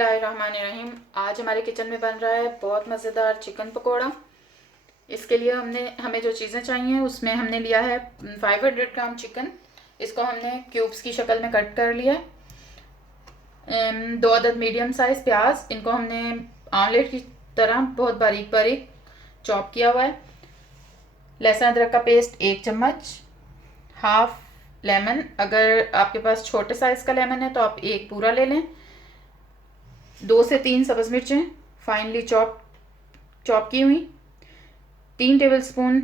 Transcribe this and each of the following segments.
बिस्मिल्लाहिर्रहमानिर्रहीम। आज हमारे किचन में बन रहा है बहुत मज़ेदार चिकन पकोड़ा। इसके लिए हमें जो चीज़ें चाहिए उसमें हमने लिया है 500 ग्राम चिकन। इसको हमने क्यूब्स की शक्ल में कट कर लिया है। 2 अदद मीडियम साइज़ प्याज, इनको हमने आमलेट की तरह बहुत बारीक बारीक चॉप किया हुआ है। लहसुन अदरक का पेस्ट 1 चम्मच। हाफ लेमन, अगर आपके पास छोटे साइज़ का लेमन है तो आप एक पूरा ले लें। 2 से 3 सब्ज़ मिर्चें फाइनली चॉप की हुई। 3 टेबलस्पून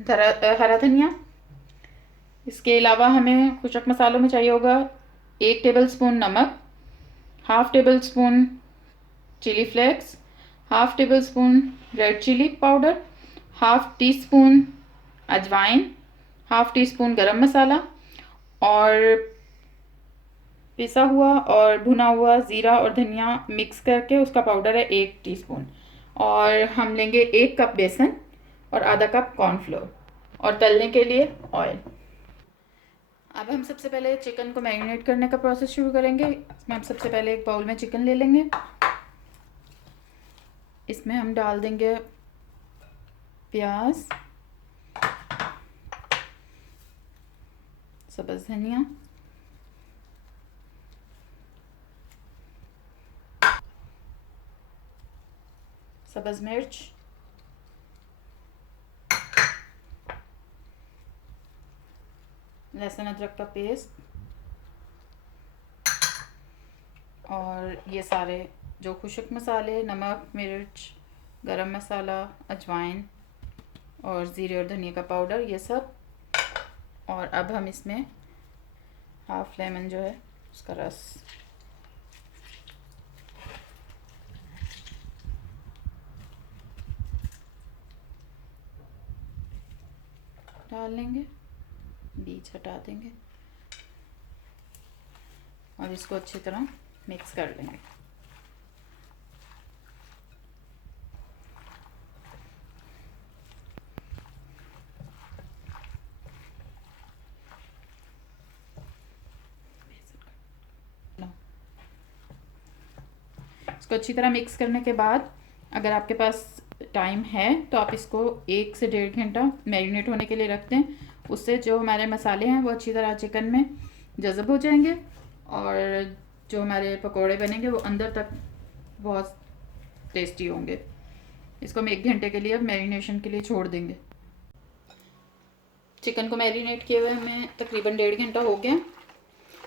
हरा धनिया। इसके अलावा हमें खुशक मसालों में चाहिए होगा 1 टेबलस्पून नमक, half tablespoon chili flakes, half tablespoon red chili powder, half teaspoon अजवाइन, half teaspoon garam masala और पिसा हुआ और भुना हुआ ज़ीरा और धनिया मिक्स करके उसका पाउडर है 1 टीस्पून। और हम लेंगे 1 कप बेसन और आधा कप कॉर्नफ्लोर और तलने के लिए ऑयल। अब हम सबसे पहले चिकन को मैरिनेट करने का प्रोसेस शुरू करेंगे। इसमें हम सबसे पहले एक बाउल में चिकन ले लेंगे। इसमें हम डाल देंगे प्याज, सब्ज़ धनिया, सब्ज़ मिर्च, लहसुन अदरक का पेस्ट और ये सारे जो खुशक मसाले, नमक, मिर्च, गरम मसाला, अजवाइन और ज़ीरे और धनिया का पाउडर, ये सब। और अब हम इसमें हाफ लेमन जो है उसका रस डाल लेंगे, बीज हटा देंगे और इसको अच्छी तरह मिक्स कर लेंगे। इसको अच्छी तरह मिक्स करने के बाद अगर आपके पास टाइम है तो आप इसको 1 से 1.5 घंटा मैरिनेट होने के लिए रख दें। उससे जो हमारे मसाले हैं वो अच्छी तरह चिकन में जज़ब हो जाएंगे और जो हमारे पकोड़े बनेंगे वो अंदर तक बहुत टेस्टी होंगे। इसको हम 1 घंटे के लिए अब मैरिनेशन के लिए छोड़ देंगे। चिकन को मैरिनेट किए हुए हमें तकरीबन 1.5 घंटा हो गया।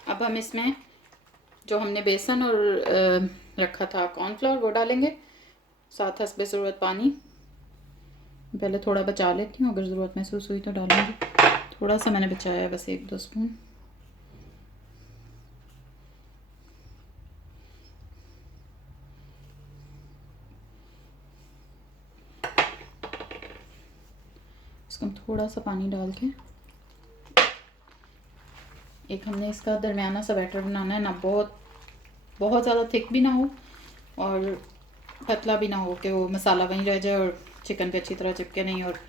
अब हम इसमें जो हमने बेसन और रखा था कॉर्नफ्लोर वो डालेंगे, साथ हस्बे ज़रूरत पानी। पहले थोड़ा बचा लेती हूँ, अगर ज़रूरत महसूस हुई तो डालूंगी। थोड़ा सा मैंने बचाया है, बस 1-2 स्पून। इसको हम थोड़ा सा पानी डाल के एक हमने इसका दरमियाना सा बैटर बनाना है, ना बहुत ज़्यादा थिक भी ना हो और पतला भी ना हो कि वो मसाला वहीं रह जाए और चिकन पे अच्छी तरह चिपके नहीं। और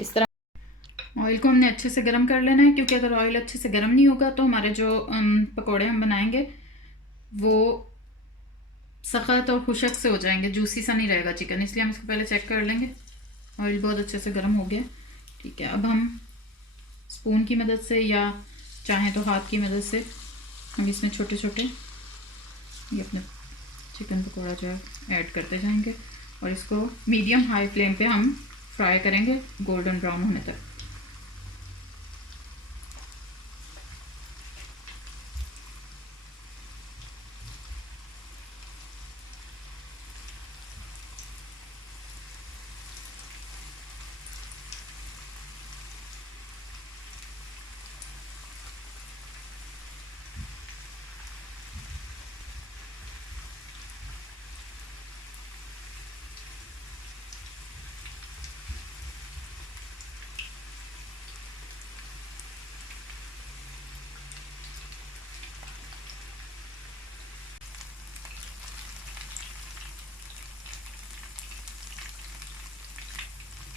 इस तरह ऑयल को हमने अच्छे से गर्म कर लेना है, क्योंकि अगर ऑयल अच्छे से गर्म नहीं होगा तो हमारे जो पकोड़े हम बनाएंगे वो सख्त और खुशक से हो जाएंगे, जूसी सा नहीं रहेगा चिकन। इसलिए हम इसको पहले चेक कर लेंगे। ऑयल बहुत अच्छे से गर्म हो गया, ठीक है। अब हम स्पून की मदद से या चाहें तो हाथ की मदद से हम इसमें छोटे छोटे ये अपने चिकन पकोड़ा जो है ऐड करते जाएंगे और इसको मीडियम हाई फ्लेम पे हम फ्राई करेंगे गोल्डन ब्राउन होने तक।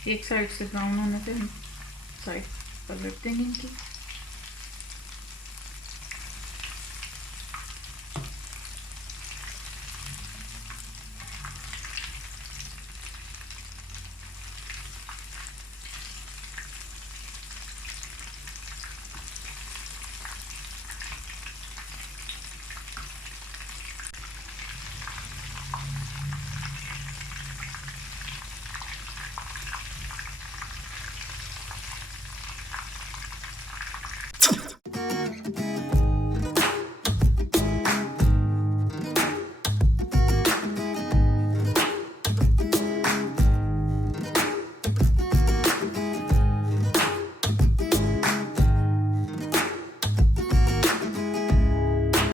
एक साइड से ब्राउन होने पे हम साइड पलट देंगे इनकी।